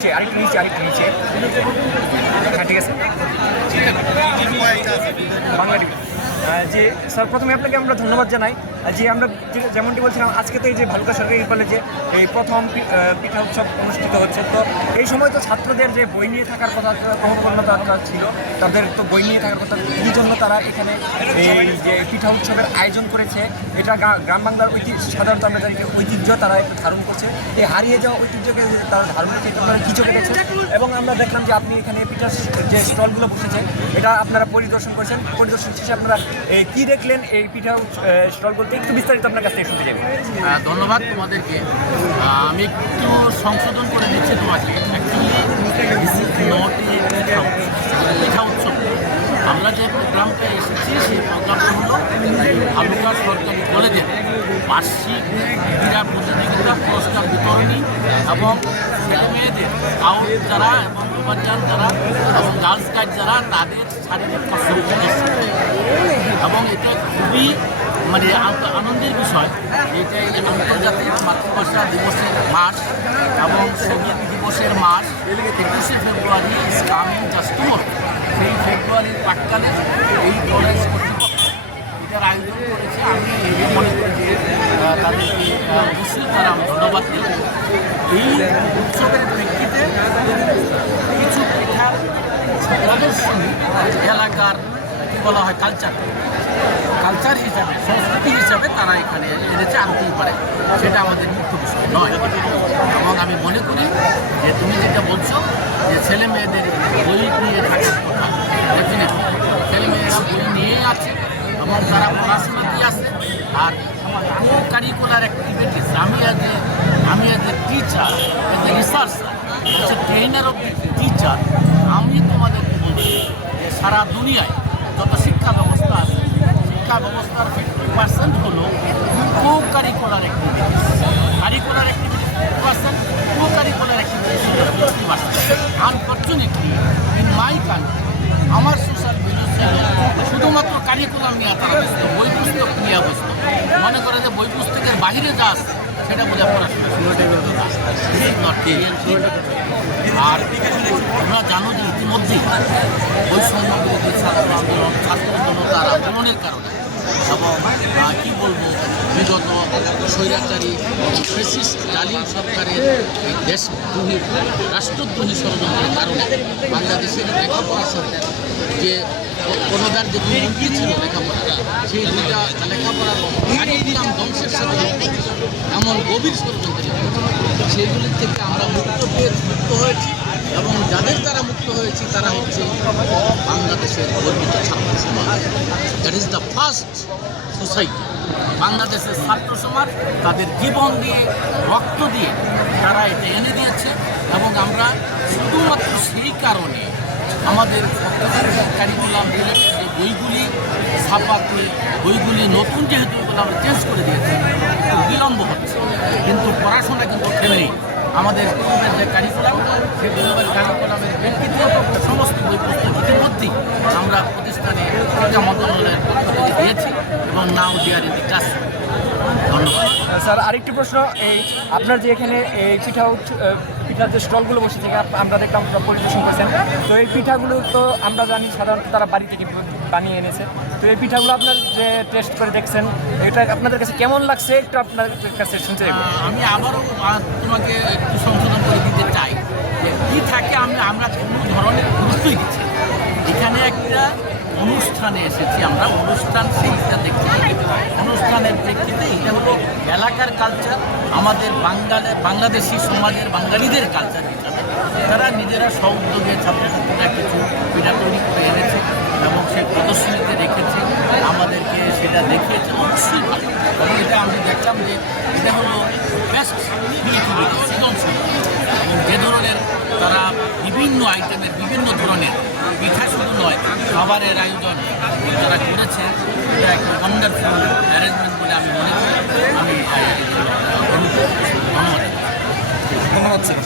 আরেকটু নিচে হ্যাঁ, ঠিক আছে। বাংলা টিভি যে স্যার, প্রথমে আপনাকে আমরা ধন্যবাদ জানাই যে আমরা যেমনটি বলছিলাম, আজকে তো এই যে ভালুকা সরকারি কলেজে এই প্রথম পিঠা উৎসব অনুষ্ঠিত হচ্ছে। তো এই সময় তো ছাত্রদের যে বই নিয়ে থাকার কথা প্রবণতা ছিল, তাদের তো বই নিয়ে থাকার কথা, এই জন্য তারা এখানে এই যে পিঠা উৎসবের আয়োজন করেছে। এটা গ্রাম বাংলার সাধারণত আমরা জানি ঐতিহ্য তারা ধারণ করছে, এই হারিয়ে যাওয়া ঐতিহ্যকে তারা ধারণ করছে, আপনারা কিছু কেটেছে। এবং আমরা দেখলাম যে আপনি এখানে পিঠার যে স্টলগুলো বসেছে এটা আপনারা পরিদর্শন করেছেন। পরিদর্শন শেষে আপনারা কী দেখলেন এই পিঠা স্টলগুলোতে, একটু বিস্তারিত আপনার কাছ থেকে শুনতে যাবেন। ধন্যবাদ তোমাদেরকে। আমি একটু সংশোধন করে দিচ্ছি তোমাকে। পিঠা উৎসব, আমরা যে প্রোগ্রামটা এসেছি সেই প্রোগ্রামটা হলো ভালুকা সরকারি কলেজের বার্ষিক ক্রীড়া প্রতিযোগিতা, পুরস্কার বিতরণী এবং ছেলেমেয়েদের আউট যারা এবং উপার্জন যারা এবং গার্লস গাইড যারা, তাদের শারীরিক কসরত এবং এটা খুবই আনন্দের বিষয়। এটা আন্তর্জাতিক মাতৃভাষা দিবসের মাস এবং শহীদ দিবসের মাস 21শে February is coming just tomorrow. সেই ফেব্রুয়ারির প্রাক্কালে এই কলেজ কর্তৃপক্ষ এটার আয়োজন করেছে। আমি মনে করি যে তাদেরকে অবশ্যই তারা ধন্যবাদ দেব। এই উৎসবের প্রেক্ষিতে কিছু পিঠার প্রদর্শনী এলাকার কী বলা হয় কালচার হিসাবে, সংস্কৃতি হিসাবে তারা এখানে এনেছে, আনতেই পারে, সেটা আমাদের মুখ্য বিষয় নয়। এবং আমি মনে করি যে তুমি যেটা বলছো যে ছেলে মেয়েদের বই নিয়ে থাকার কথা, ডেফিনেটলি ছেলে মেয়েরা বই নিয়েই আছে এবং তারা পড়াশোনা দিয়ে আসে। আর কো কারিকুলার অ্যাক্টিভিটিস, আমি as a teacher, as a researcher, as a trainer of teacher, আমি তোমাদেরকে বলছি যে সারা দুনিয়ায় যত শিক্ষা ব্যবস্থা আছে, শিক্ষা ব্যবস্থার 50% হলো co curricular activities. Curricular activities 50%, co curricular activities 50%। Unfortunately in my country আমার সোশ্যাল ভ্যালুস শুধুমাত্র কারিকুলাম নিয়ে তারা ব্যস্ত, বই পুস্তক নিয়ে ব্যস্ত। মনে করে যে বই পুস্তকের বাহিরে যা আছে সেটা বোঝা পড়াশোনা। আর তোমরা জানো যে ইতিমধ্যেই বৈষম্য বিরোধী ছাত্র আন্দোলন, ছাত্র জনতার আন্দোলনের কারণে এবং কী বলবো, বিগত স্বৈরাচারী ফ্যাসিস্ট জালিম সরকারের এই দেশদ্রোহী, রাষ্ট্রদ্রোহী ষড়যন্ত্রের কারণে বাংলাদেশের লেখাপড়া সরকার যে কোনোদার যে দুই মন্ত্রী ছিল লেখাপড়া, সেই দুইটা লেখাপড়ার কারিকুলাম ধ্বংসের সাথে এমন গভীর ষড়যন্ত্র, সেইগুলির থেকে আমরা মুক্ত হয়েছি। এবং যাদের দ্বারা মুক্ত হয়েছি তারা হচ্ছে বাংলাদেশের গর্বিত ছাত্র সমাজ। That is the first society. বাংলাদেশের ছাত্র সমাজ তাদের জীবন দিয়ে, রক্ত দিয়ে তারা এটা এনে দিয়েছে। এবং আমরা শুধুমাত্র সেই কারণে আমাদের কারিকুলাম রিলেটেড যে বইগুলি ছাপাতে, বইগুলি নতুন যেহেতু এগুলো আমরা চেঞ্জ করে দিয়েছি, একটু বিলম্ব হচ্ছে, কিন্তু পড়াশোনা কিন্তু থেমে নেই। আমাদের পূর্বের যে কারিকুলাম, সেই পূর্বের কারিকুলামের প্রেক্ষিতে সমস্ত বই পুস্তক ইতিমধ্যেই আমরা প্রতিষ্ঠানে শিক্ষা মন্ত্রণালয়ের পক্ষ থেকে দিয়েছি এবং নাও দেয়ার ইন দি ক্লাস। ধন্যবাদ স্যার। আরেকটি প্রশ্ন, এই আপনার যে এখানে এই পিঠার যে স্টলগুলো বসে থেকে আমরা দেখলাম পরিবেশন করছেন, তো এই পিঠাগুলো তো আমরা জানি সাধারণত তারা বাড়ি থেকে বানিয়ে এনেছে। তো এই পিঠাগুলো আপনার যে টেস্ট করে দেখছেন, এটা আপনাদের কাছে কেমন লাগছে একটু আপনার কাছে শুনতে চাইব। আমি আবারও তোমাকে একটু সংশোধন করে দিতে চাই যে কী থাকে, আমরা কোনো ধরনের গুরুত্বই দিচ্ছি। এখানে একটা অনুষ্ঠানে এসেছি আমরা, অনুষ্ঠান সেইটা দেখতে, অনুষ্ঠানের প্রেক্ষিতে এটা হলো এলাকার কালচার, আমাদের বাংলাদেশি সমাজের বাঙালিদের কালচার হিসাবে তারা নিজেরা স্ব-উদ্যোগে ছাত্রছাত্রীরা কিছু পিঠা তৈরি করে এনেছে এবং সেই প্রদর্শনীতে রেখেছে, আমাদেরকে সেটা দেখিয়েছে। অবশ্যই ভালো। এবং এটা আমি দেখলাম যে এটা হলো বেস্ট ক্রিয়েটিভিটি, সৃজনশীল। এবং যে ধরনের তারা বিভিন্ন আইটেমের বিভিন্ন ধরনের পিঠা শুধু নয়, খাবারের আয়োজন তারা করেছে, এটা একটা ওয়ান্ডারফুল অ্যারেঞ্জমেন্ট বলে আমি মনে করি। আমি ধন্যবাদ। ধন্যবাদ স্যার।